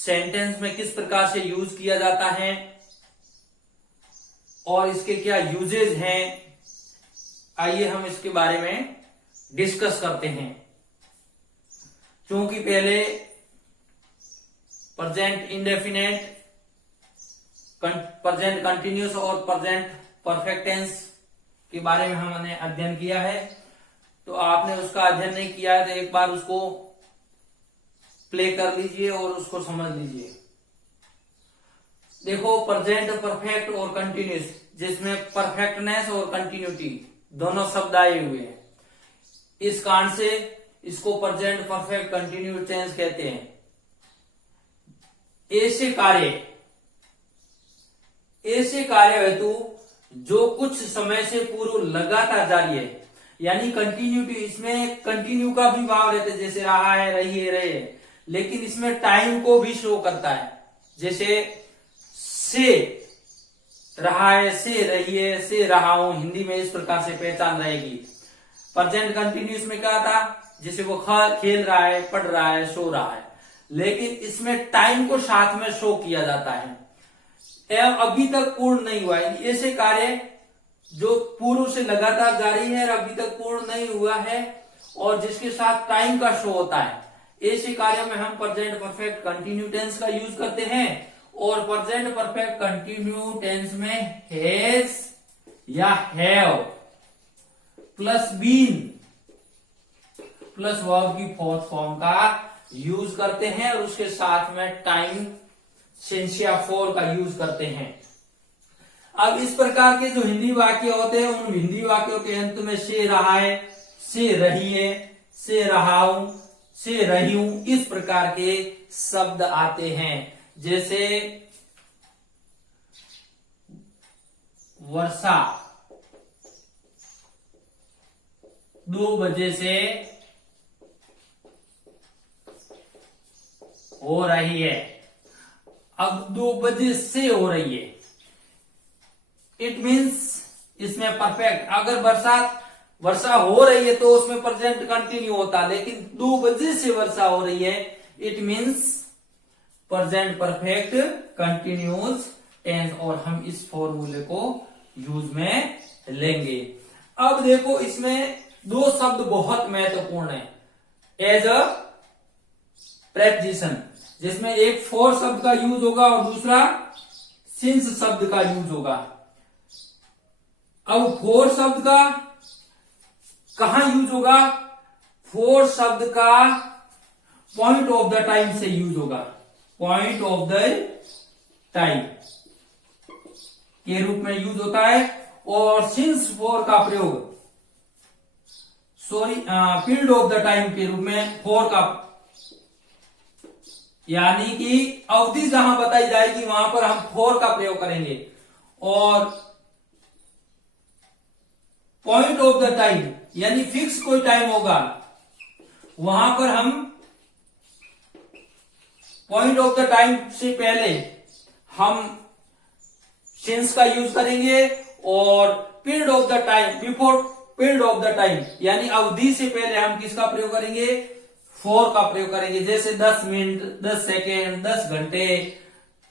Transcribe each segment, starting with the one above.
Sentence में किस प्रकार से यूज किया जाता है और इसके क्या यूजेज हैं, आइए हम इसके बारे में डिस्कस करते हैं। क्योंकि पहले प्रेजेंट इंडेफिनेट, प्रेजेंट कंटिन्यूस और प्रेजेंट परफेक्ट टेंस के बारे में हमने अध्ययन किया है, तो आपने उसका अध्ययन नहीं किया है तो एक बार उसको प्ले कर लीजिए और उसको समझ लीजिए। देखो, प्रेजेंट परफेक्ट और कंटिन्यूस, जिसमें परफेक्टनेस और कंटिन्यूटी दोनों शब्द आए हुए हैं, इस कारण से इसको प्रेजेंट परफेक्ट कंटिन्यूस टेंस कहते हैं। ऐसे कार्य हेतु जो कुछ समय से पूर्व लगातार जारी है, यानी कंटिन्यूटी, इसमें कंटिन्यू का भी भाव रहता है, जैसे रहा है, रही है, रहे है, लेकिन इसमें टाइम को भी शो करता है। जैसे से रहा है, से रही है, से रहा हूं, हिंदी में इस प्रकार से पहचान रहेगी। प्रेजेंट कंटिन्यूस में क्या था, जैसे वो खेल रहा है, पढ़ रहा है, सो रहा है, लेकिन इसमें टाइम को साथ में शो किया जाता है। एवं अभी तक पूर्ण नहीं हुआ है, ऐसे कार्य जो पूर्व से लगातार जारी है और अभी तक पूर्ण नहीं हुआ है और जिसके साथ टाइम का शो होता है, ऐसे कार्यों में हम प्रेजेंट परफेक्ट कंटिन्यू टेंस का यूज करते हैं। और प्रेजेंट परफेक्ट कंटिन्यू टेंस में हैज या have plus been plus verb की फोर्थ फॉर्म का यूज करते हैं और उसके साथ में टाइम सिंस या फॉर का यूज करते हैं। अब इस प्रकार के जो हिंदी वाक्य होते हैं, उन हिंदी वाक्यों के अंत में से रहा है, से रही है, से रहा हूं, से रही हूं, इस प्रकार के शब्द आते हैं। जैसे वर्षा 2 बजे से हो रही है, अब 2 बजे से हो रही है, इट मीन्स इसमें परफेक्ट। अगर वर्षा हो रही है तो उसमें प्रेजेंट कंटिन्यू होता, लेकिन 2 बजे से वर्षा हो रही है, it means present perfect continuous tense, और हम इस फॉर्मूले को यूज में लेंगे। अब देखो, इसमें 2 शब्द बहुत महत्वपूर्ण है एज अ प्रेपोजिशन, जिसमें एक फॉर शब्द का यूज होगा और दूसरा सिंस शब्द का यूज होगा। अब फॉर शब्द का कहां यूज होगा? फॉर शब्द का पॉइंट ऑफ द टाइम से यूज होगा, पॉइंट ऑफ द टाइम के रूप में यूज होता है। और सिंस फॉर का प्रयोग पीरियड ऑफ द टाइम के रूप में फॉर का, यानी कि अवधि जहां बताई जाएगी वहां पर हम फॉर का प्रयोग करेंगे। और पॉइंट ऑफ द टाइम यानी फिक्स कोई टाइम होगा, वहां पर हम पॉइंट ऑफ द टाइम से पहले हम सिंस का यूज करेंगे, और period of the time, before period of the time यानी अवधि से पहले हम किसका प्रयोग करेंगे? फॉर का प्रयोग करेंगे। जैसे 10 मिनट, 10 सेकेंड, 10 घंटे,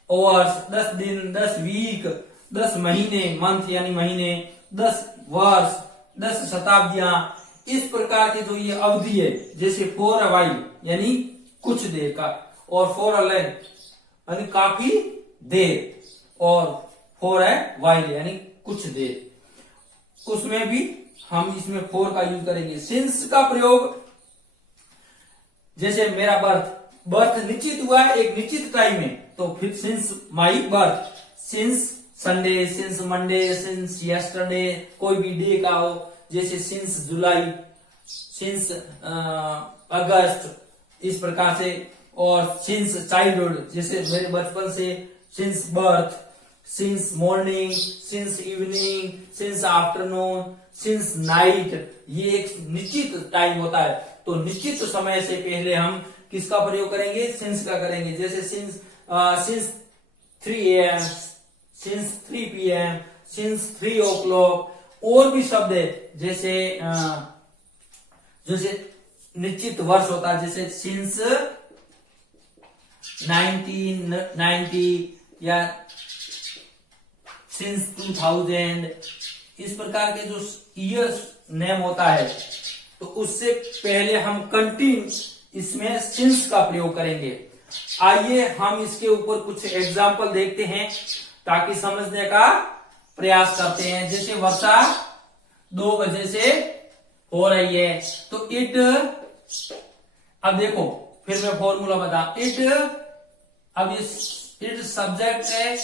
आवर्स, 10 दिन, 10 वीक, 10 महीने, मंथ यानी महीने, 10 वर्ष, 10 शताब्दियां, इस प्रकार की जो ये अवधि है। जैसे फॉर अ वाइल यानी कुछ देर का, और फॉर अ लेंथ यानी काफी देर, और फॉर अ वाइल यानी कुछ देर, उसमें भी हम इसमें फॉर का यूज करेंगे। सिंस का प्रयोग, जैसे मेरा बर्थ निश्चित हुआ है एक निश्चित टाइम में, तो फिर since my birth, since Sunday, since Monday, since yesterday, कोई भी डे का हो, जैसे सिंस जुलाई, सिंस अगस्त, इस प्रकार से। और सिंस चाइल्डहुड, जैसे मेरे बचपन से, since birth, since morning, since evening, since afternoon, since night, ये एक निश्चित टाइम होता है। तो निश्चित समय से पहले हम किसका प्रयोग करेंगे? सिंस का करेंगे। जैसे since 3 AM, since 3 PM, since 3 o'clock, और भी शब्द है जैसे निश्चित वर्ष होता है, जैसे सिंस 1990 या सिंस 2000, इस प्रकार के जो ईयर्स नेम होता है तो उससे पहले हम कंटिन्यू इसमें सिंस का प्रयोग करेंगे। आइए हम इसके ऊपर कुछ एग्जाम्पल देखते हैं ताकि समझने का प्रयास करते हैं। जैसे वर्षा 2 बजे से हो रही है तो इट, अब देखो फिर मैं फॉर्मूला बता, इट, अब इट सब्जेक्ट है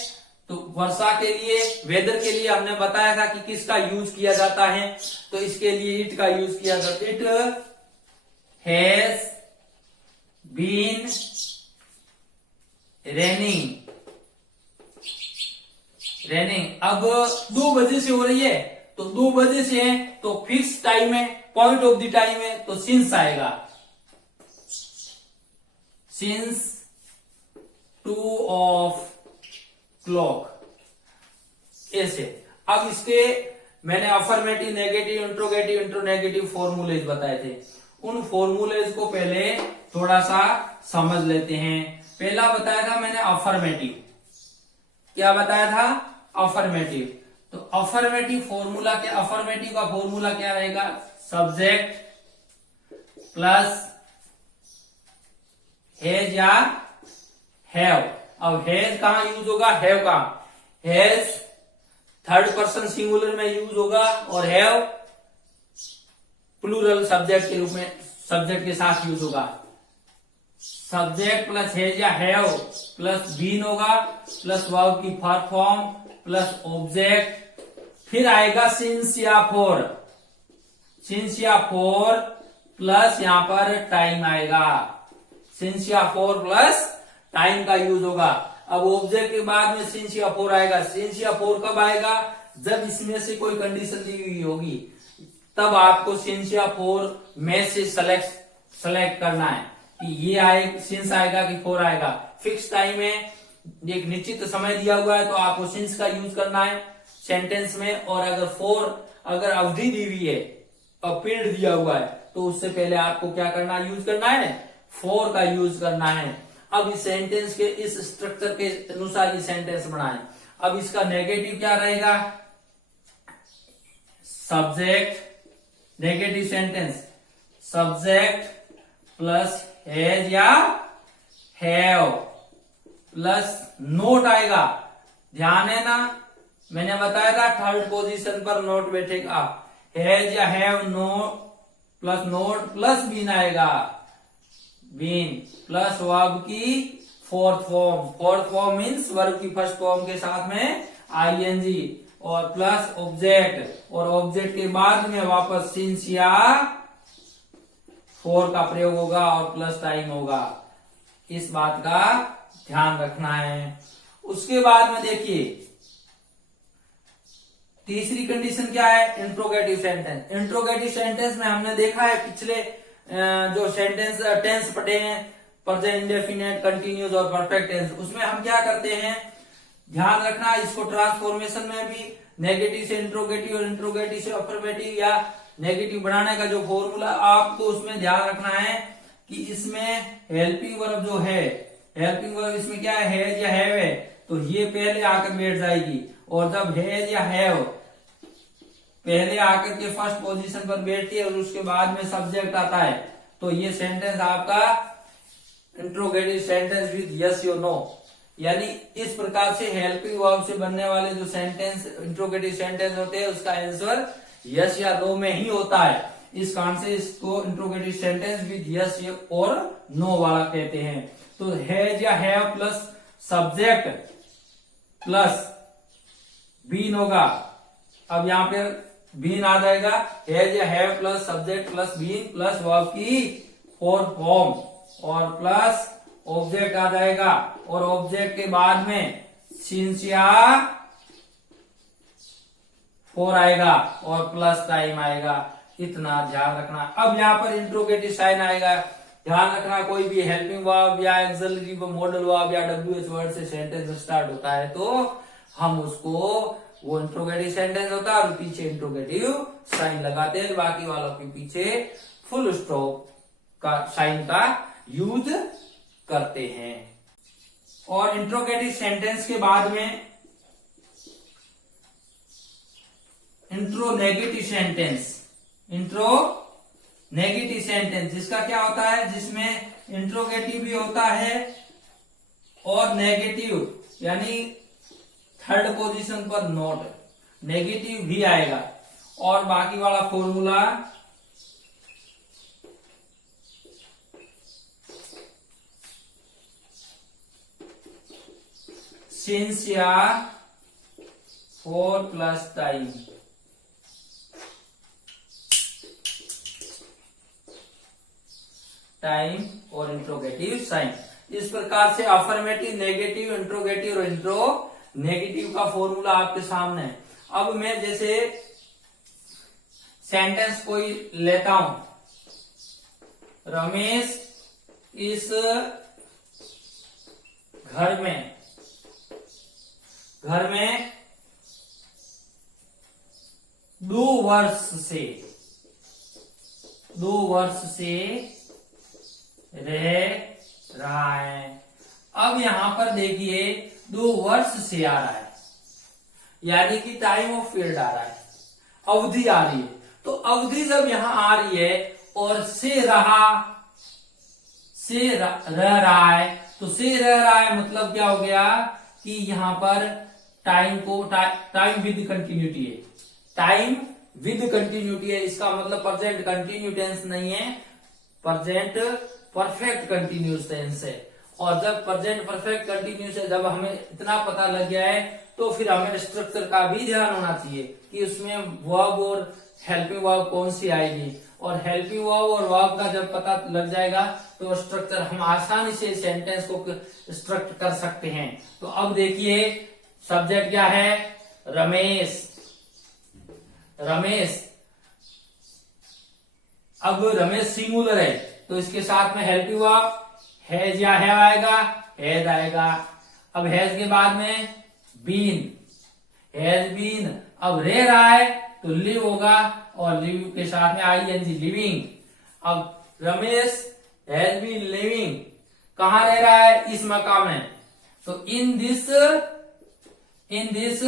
तो वर्षा के लिए, वेदर के लिए हमने बताया था कि किसका यूज किया जाता है, तो इसके लिए इट का यूज किया जाता है। इट हैज बीन रेनिंग, अब 2 बजे से हो रही है तो 2 बजे से है तो फिक्स टाइम है, पॉइंट ऑफ द टाइम है तो सिंस आएगा, सिंस 2 o'clock, ऐसे। अब इसके मैंने अफर्मेटिव, नेगेटिव, इंट्रोगेटिव, इंट्रोनेगेटिव फॉर्मूलेज बताए थे। उन फॉर्मूलेज को पहले थोड़ा सा समझ लेते हैं। पहला बताया था मैंने अफर्मेटिव, क्या बताया था? अफर्मेटिव। तो अफर्मेटिव फॉर्मूला क्या, अफर्मेटिव का फॉर्मूला क्या रहेगा? सब्जेक्ट प्लस हैज या हैव। अब हैज कहां यूज होगा, हैव कहां? हैज थर्ड पर्सन सिंगुलर में यूज होगा और हैव प्लूरल सब्जेक्ट के रूप में, सब्जेक्ट के साथ यूज होगा। सब्जेक्ट प्लस हैज या हैव प्लस बीन होगा प्लस वर्ब की फर्स्ट फॉर्म प्लस ऑब्जेक्ट, फिर आएगा सिंस या फॉर, सिंस या फॉर प्लस यहां पर टाइम आएगा, सिंस या फॉर प्लस टाइम का यूज होगा। अब ऑब्जेक्ट के बाद में सिंस या फॉर आएगा। सिंस या फॉर कब आएगा? जब इसमें से कोई कंडीशन दी हुई होगी, तब आपको सिंस या फॉर में से सेलेक्ट करना है कि ये आए, सिंस आएगा कि फॉर आएगा। फिक्स टाइम है, एक निश्चित समय दिया हुआ है तो आपको सिंस का यूज करना है सेंटेंस में, और अगर फॉर, अगर अवधि दी हुई है और पीरियड दिया हुआ है तो उससे पहले आपको क्या करना, यूज करना है, फॉर का यूज करना है। अब इस सेंटेंस के इस स्ट्रक्चर के अनुसार ये सेंटेंस बनाएं। अब इसका नेगेटिव क्या रहेगा? Subject, negative sentence subject plus has या हैव प्लस नोट आएगा। ध्यान है ना, मैंने बताया था थर्ड पोजीशन पर नोट बैठेगा। हैज या have not plus not plus been आएगा, बीन प्लस वर्ब की fourth form, fourth form means verb की फर्स्ट फॉर्म के साथ में आईएनजी, और प्लस ऑब्जेक्ट, और ऑब्जेक्ट के बाद में वापस सिंस या फॉर का प्रयोग होगा और प्लस टाइम होगा। इस बात का ध्यान रखना है। उसके बाद में देखिए तीसरी कंडीशन क्या है? Interrogative sentence. इंट्रोगेटिव सेंटेंस में हमने देखा है पिछले जो सेंटेंस टेंस पढ़े हैं, प्रेजेंट इंडेफिनिट, कंटिन्यूस और परफेक्ट टेंस, उसमें हम क्या करते हैं, ध्यान रखना, इसको ट्रांसफॉर्मेशन में भी नेगेटिव से इंट्रोगेटिव और इंट्रोगेटिव से अफर्मेटिव या नेगेटिव बनाने का जो फॉर्मूला, आपको उसमें ध्यान रखना है कि इसमें हेल्पिंग वर्ब जो है, हेल्पिंग वर्ब इसमें क्या है, हैज या हैव है, तो ये पहले आकर बैठ जाएगी, और जब हैज या हैव पहले आकर के फर्स्ट पोजीशन पर बैठती है और उसके बाद में सब्जेक्ट आता है, तो ये सेंटेंस आपका इंट्रोगेटिव सेंटेंस विद यस और नो। यानी इस प्रकार से हेल्पिंग वर्ब से बनने वाले जो सेंटेंस इंट्रोगेटिव सेंटेंस होते हैं उसका आंसर यस या नो में ही होता है। इस कारण से इसको इंट्रोगेटिव सेंटेंस विद यस और नो वाला कहते हैं। तो हैज या have plus subject plus been होगा। अब यहां पे बीन आ जाएगा, हैज या have plus subject plus been plus verb की फोर्थ फॉर्म और प्लस ऑब्जेक्ट आ जाएगा, और ऑब्जेक्ट के बाद में सिंस या फॉर आएगा और प्लस टाइम आएगा। इतना ध्यान रखना। अब यहाँ पर इंट्रोगेटिव साइन आएगा, ध्यान रखना, कोई भी हेल्पिंग वर्ब या एक्सिलरी मॉडल वर्ब या डब्ल्यूएच वर्ड से सेंटेंस स्टार्ट होता है तो हम उसको, वो इंट्रोगेटिव सेंटेंस होता है और पीछे इंट्रोगेटिव साइन लगाते हैं, बाकी वालों के पीछे फुल स्टॉप का साइन का यूज करते हैं। और इंट्रोगेटिव सेंटेंस के बाद में इंट्रोनेगेटिव सेंटेंस जिसका क्या होता है, जिसमें इंट्रोगेटिव भी होता है और नेगेटिव यानी थर्ड पोजीशन पर नोट नेगेटिव भी आएगा। और बाकी वाला फॉर्मूला सिंस या फॉर प्लस टाइम और इंट्रोगेटिव साइन। इस प्रकार से अफर्मेटिव, नेगेटिव, इंट्रोगेटिव और इंट्रो नेगेटिव का फॉर्मूला आपके सामने है। अब मैं जैसे सेंटेंस कोई लेता हूं, रमेश इस घर में 2 वर्ष से रह रहा है। अब यहां पर देखिए 2 वर्ष से आ रहा है, यानी कि टाइम ऑफ पीरियड आ रहा है, अवधि आ रही है। तो अवधि जब यहां आ रही है और रह रहा है, तो से रह रहा है मतलब क्या हो गया कि यहां पर टाइम विद कंटिन्यूटी है। टाइम विद कंटिन्यूटी है, इसका मतलब प्रेजेंट कंटिन्यू टेंस नहीं है, प्रेजेंट परफेक्ट कंटिन्यूस टेंस है। और जब प्रेजेंट परफेक्ट कंटिन्यूस है, जब हमें इतना पता लग गया है, तो फिर हमें स्ट्रक्चर का भी ध्यान होना चाहिए कि उसमें वर्ब और हेल्पिंग वर्ब कौन सी आएगी। और हेल्पिंग वर्ब और वर्ब का जब पता लग जाएगा तो स्ट्रक्चर हम आसानी से सेंटेंस को स्ट्रक्ट कर सकते हैं। तो अब देखिए सब्जेक्ट क्या है, रमेश। अब रमेश सिंगुलर है, तो इसके साथ में हेल्पिंग वर्ब हैज या हैव आएगा, हैज आएगा। अब हैज के बाद में बीन, हैज बीन। अब रह रहा है तो लिव होगा, और लिव के साथ में आईएनजी, लिविंग। अब रमेश हैज बीन लिविंग, कहां रह रहा है, इस मकान में। तो इन दिस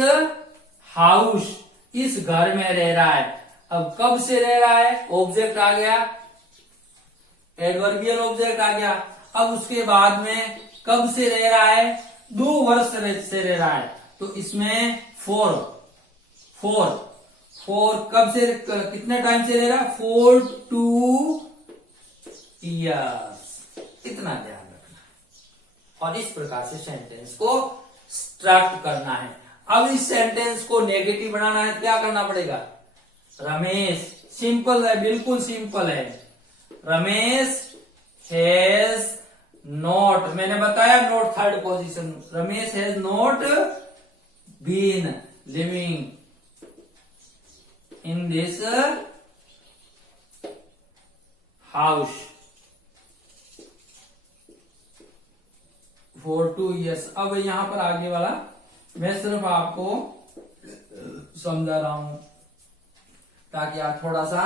हाउस, इस घर में रह रहा है। अब कब से रह रहा है, ऑब्जेक्ट आ गया, एडवर्बियल ऑब्जेक्ट आ गया। अब उसके बाद में कब से रह रहा है, 2 वर्ष से रह रहा है, तो इसमें फोर कब से, कितने टाइम से रह रहा है, 4 years, इतना ध्यान रखना। और इस प्रकार से सेंटेंस को स्ट्रक्ट करना है। अब इस सेंटेंस को नेगेटिव बनाना है, क्या करना पड़ेगा, रमेश, सिंपल है, बिल्कुल सिंपल है। रमेश हैज नॉट, मैंने बताया not third position, Ramesh has not been living in this house for 2 years। अब यहां पर आगे वाला मैं सिर्फ आपको समझा रहा हूं ताकि आप थोड़ा सा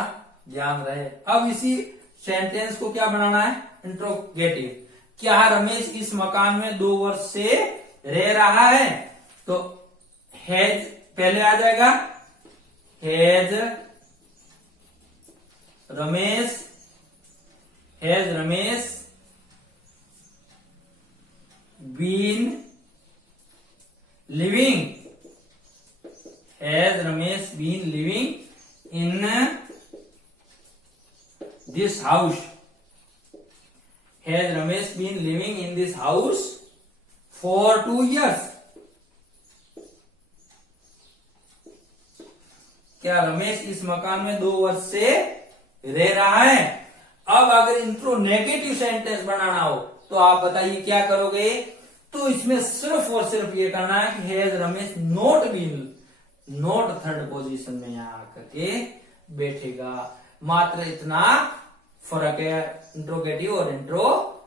ध्यान रहे। अब इसी सेंटेंस को क्या बनाना है, इंट्रोगेटिव। क्या रमेश इस मकान में 2 वर्ष से रह रहा है, तो हैज पहले आ जाएगा, has Ramesh been living, has Ramesh been living in this house, has Ramesh been living in this house for 2 years। क्या रमेश इस मकान में 2 वर्ष से रह रहा है। अब अगर इंट्रो नेगेटिव सेंटेंस बनाना हो तो आप बताइए क्या करोगे, तो इसमें सिर्फ और सिर्फ ये करना है कि has Ramesh not been, not third position में यहां आकर के बैठेगा। मात्र इतना फर्क है इंट्रोगेटिव और इंट्रो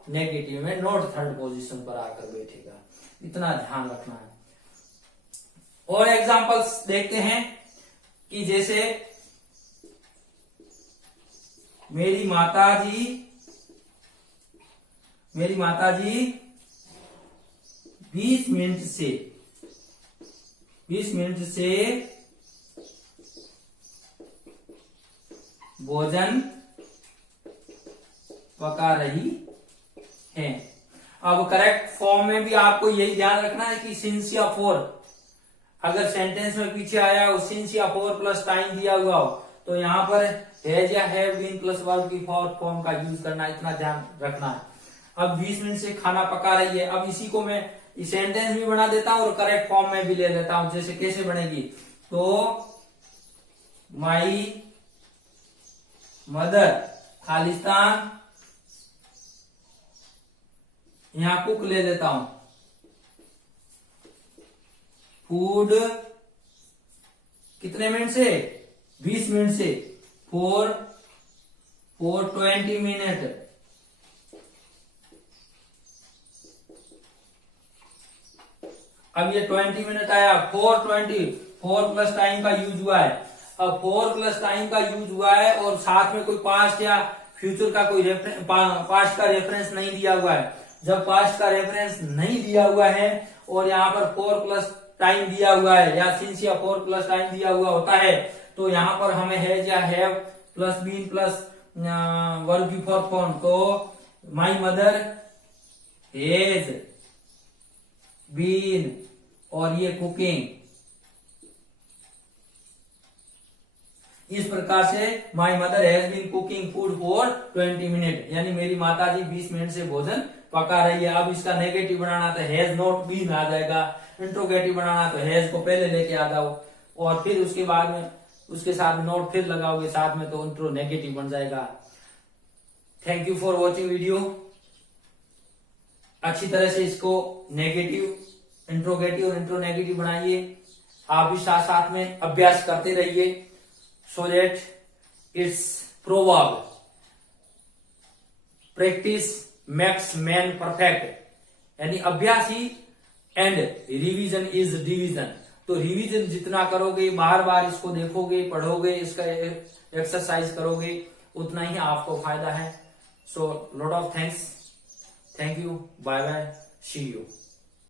नेगेटिव में, नॉट थर्ड पोजीशन पर आकर बैठेगा, इतना ध्यान रखना है। और एग्जांपल्स देखते हैं कि जैसे मेरी माताजी 20 मिनट से भोजन पका रही है। अब करेक्ट फॉर्म में भी आपको यही ध्यान रखना है कि सिंस या फॉर, अगर सेंटेंस में पीछे आया हो सिंस या फॉर प्लस टाइम दिया हुआ हो तो यहाँ पर हैज या हैव बीन प्लस वर्ब की फॉर्म का यूज करना, इतना ध्यान रखना है। अब 20 मिनट से खाना पका रही है, अब इसी को मैं सेंटेंस भी बना देता हूं और करेक्ट फॉर्म में भी ले लेता हूं। जैसे कैसे बनेगी, तो माई मदर खालिस्तान, यहां कुक ले लेता हूं, फूड कितने मिनट से, 20 मिनट से, फॉर 20 मिनट। अब ये 20 मिनट आया, 4 प्लस टाइम का यूज हुआ है। अब 4 प्लस टाइम का यूज हुआ है और साथ में कोई पास्ट या फ्यूचर का कोई पास्ट का रेफरेंस नहीं दिया हुआ है। जब पास्ट का रेफरेंस नहीं दिया हुआ है और यहाँ पर 4 प्लस टाइम दिया हुआ है या सिंस या 4 प्लस टाइम दिया हुआ होता है तो यहाँ पर हमें हैज या have plus been plus verb की फोर्थ फॉर्म, तो माई मदर हैज बीन और ये कुकिंग, इस प्रकार से my mother has been cooking food for 20 minute, यानी मेरी माता जी 20 मिनट से भोजन पका रही है। अब इसका नेगेटिव बनाना तो हैज नॉट बीन आ जाएगा, इंट्रोगेटिव बनाना तो हैज को पहले लेके आ जाओ और फिर उसके बाद में उसके साथ नोट फिर लगाओगे साथ में, तो इंट्रो नेगेटिव बन जाएगा। Thank you for watching video. अच्छी तरह से इसको नेगेटिव, इंट्रोगेटिव और इंट्रो नेगेटिव बनाइए। आप भी साथ साथ में अभ्यास करते रहिए, so that it's proverb, practice makes man perfect, यानी अभ्यास ही एंड रिवीजन इज डिवीजन। तो रिवीजन जितना करोगे, बार बार इसको देखोगे, पढ़ोगे, इसका एक्सरसाइज करोगे, उतना ही आपको फायदा है। So lot of thanks, thank you, bye bye, see you.